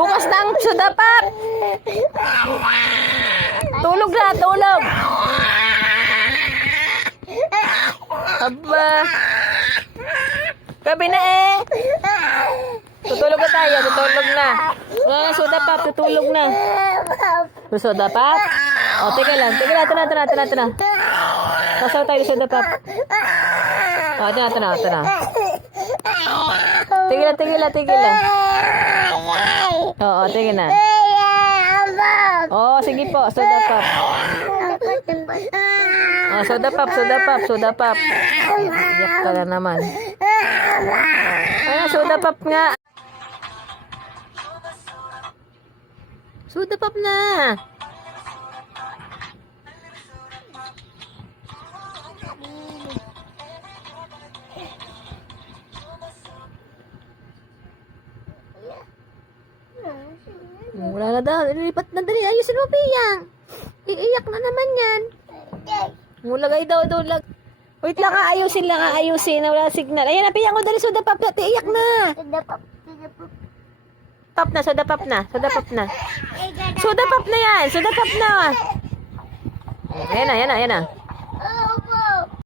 Bukas na ang soda pop. Tulog na, tulog. Aba. Gabi na eh. Tutulog na tayo, tutulog na. Soda pop, tutulog na. Soda pop? O, teka lang, tara. Pasaw tayo soda pop. O, tara. Tigil lang. Oo, tigil na. Oo, sige po, soda pop. Oh, soda pop. Iyak ka na naman. Ano, soda pop nga. Soda pop na. Wala na daw. Lilipat na dali. Ayusin mo, Piyang. Iiyak na naman yan. Mulagay daw. Wait lang, ayusin. Wala signal. Ayan na, Piyang. O, dali, soda pop. Iiyak na. Soda pop na. Soda pop na yan. Ayan na.